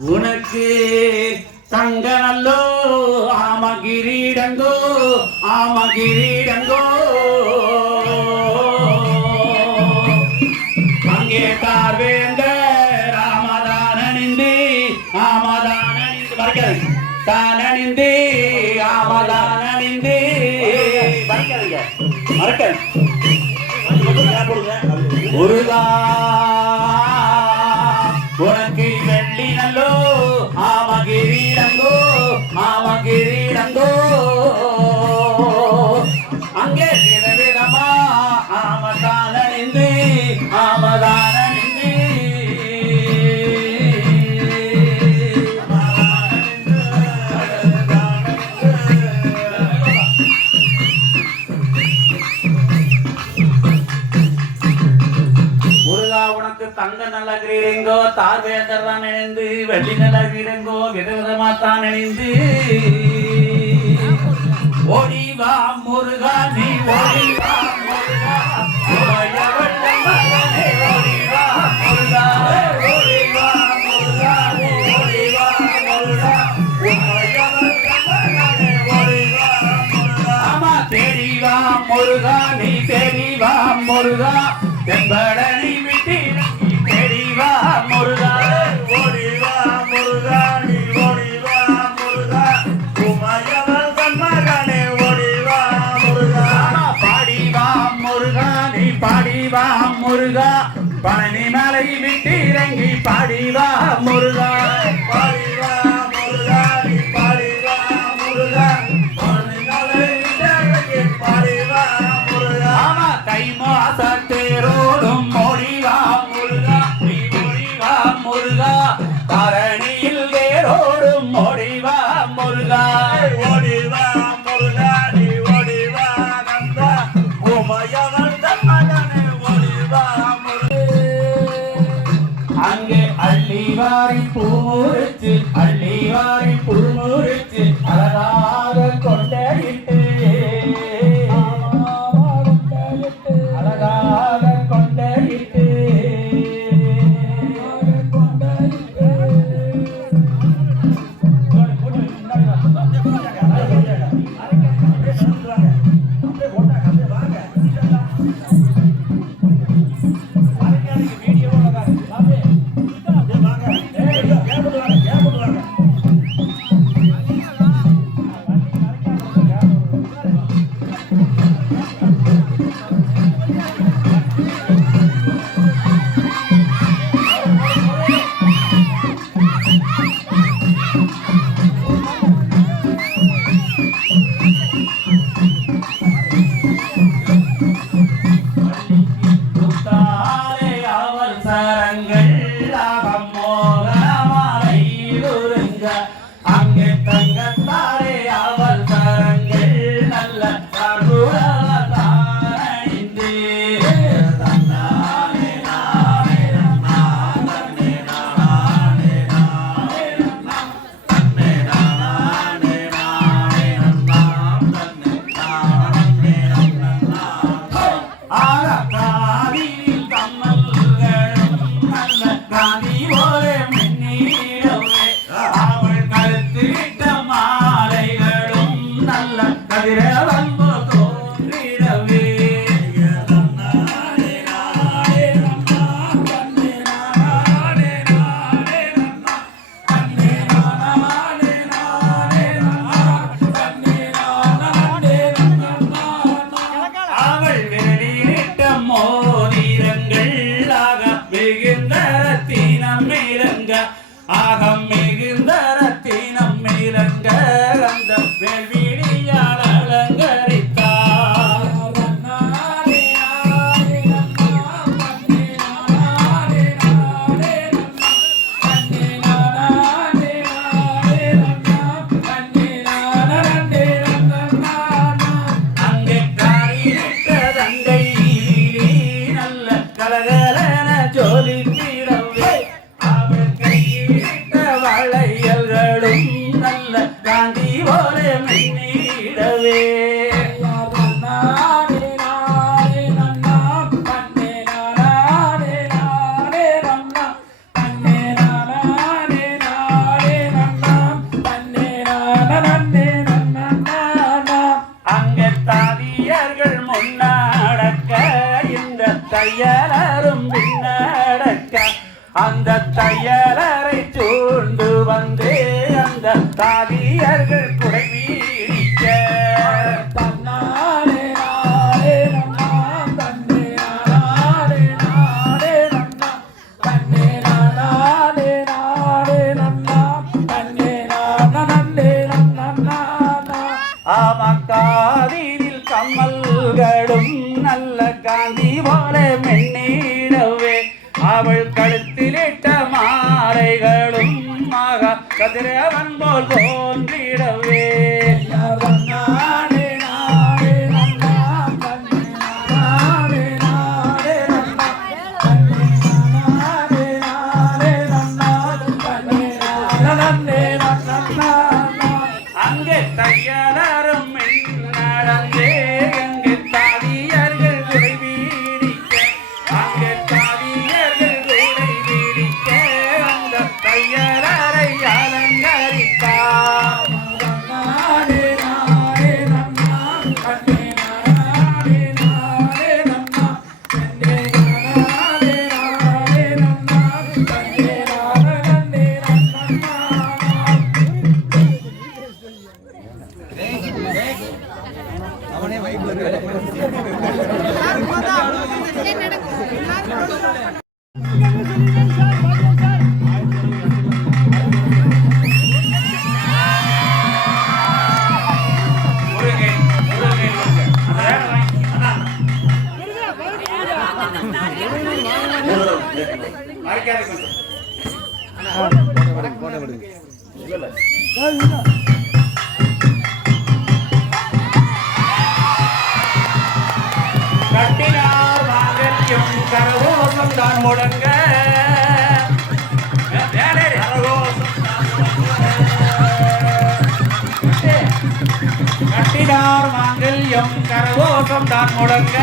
உனக்கு தங்க நல்லோ ஆம கிரீடங்கோ ஆம கிரீடங்கோ அங்கே தார்வேந்த ராமதானணிந்து ஆமதானணிந்து மறக்காது தானணிந்து ஆமதானணிந்து. மறக்காதுங்க. மறக்காது உனக்கு தங்க நல்ல கிரீடங்கோ தார்வேந்தர் தான் நினைந்து வெள்ளி நல்ல கிரீடங்கோ விதவிதமா தான் நினைந்து. ஓடி வா முருகா நீ ஓடி முருகா. நீ தெரிவா முருகா. தென்படனி விட்டு தேடி வா முருகா ஓடி வா முருகா. நீ ஓடி வா முருகா. நீ பழனி மலை விட்டு இறங்கி நீ தை மாச அள்ளிவாரி அள்ளி வாரி பூமுறிச்சு அள்ளி பூமுறிச்சு அழகாக கொண்டையிட்டு நல்ல கதிரே வந்து தோன்றிடவே. மோதிரங்கள் ஆக மிகுந்த ரத்தினம் இறங்க ஆகம் தையர்கள் முன்னாடக்க இந்த தையலரும் பின் மகா கதிரவன் போல் தோன்றிடவே. நாளே நாளே நன்னா கட்டினார் மாங்கல்யம் கரகோசம் தான் முடங்க கட்டினார் மாங்கல்யம் கரகோசம் தான் முடங்க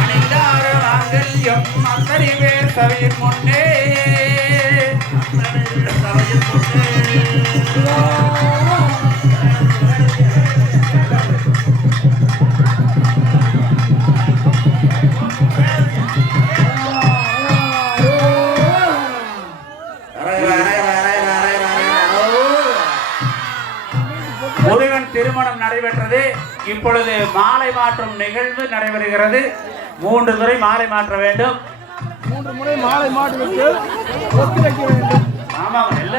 அணிந்தார் மாங்கல்யம் அத்தனை பேர் சபையின் சபையின் முன்னே. முருகன் திருமணம் நடைபெற்றது. இப்பொழுது மாலை மாற்றும் நிகழ்வு நடைபெறுகிறது. மூன்று முறை மாலை மாற்ற வேண்டும். மூன்று முறை மாலை மாற்றுவதற்கு ஒத்துழைக்க வேண்டும். போடுங்க.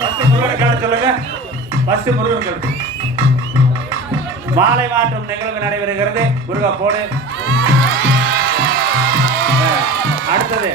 ஃபர்ஸ்ட் முருகன் கழுத்து சொல்லுங்க ஃபர்ஸ்ட் முருகன் கழுத்து மாலை மாற்றும் நிகழ்வு நடைபெறுகிறது. முருகா போடு. அடுத்தது.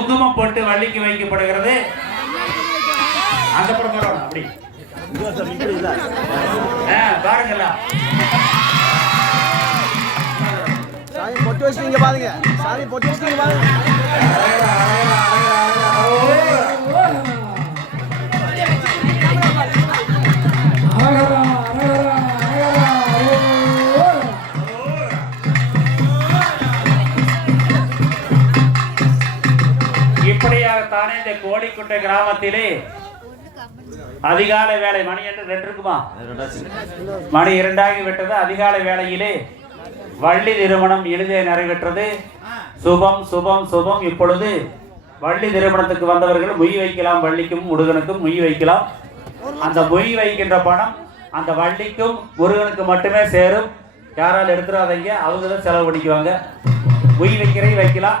குங்குமம் போட்டு வள்ளிக்கு வைக்கப்படுகிறது. அந்த படம் அப்படி. பாருங்களா பொட்டு வச்சுட்டீங்க பாருங்க. சாமி பொட்டு வச்சுட்டீங்க பாருங்க. இப்படியாகத்தானே இந்த கோடிக்குட்டை கிராமத்திலே அதிகாலை வேலை மணி என்று ரெண்டு இருக்குமா மணி இரண்டாகி விட்டது. அதிகாலை வேளையிலே வள்ளி திருமணம் எளிதே நிறைவேற்றது. சுபம் சுபம் சுபம். இப்பொழுது வள்ளி திருமணத்துக்கு வந்தவர்கள் மொய் வைக்கலாம் வள்ளிக்கும் முருகனுக்கும் மொய் வைக்கலாம். அந்த மொய் வைக்கின்ற பணம் அந்த வள்ளிக்கும் முருகனுக்கு மட்டுமே சேரும். யாரால் எடுத்துடாதீங்க? அவங்க தான் செலவு பண்ணிக்குவாங்க. மொய் வைக்கிறையும் வைக்கலாம்.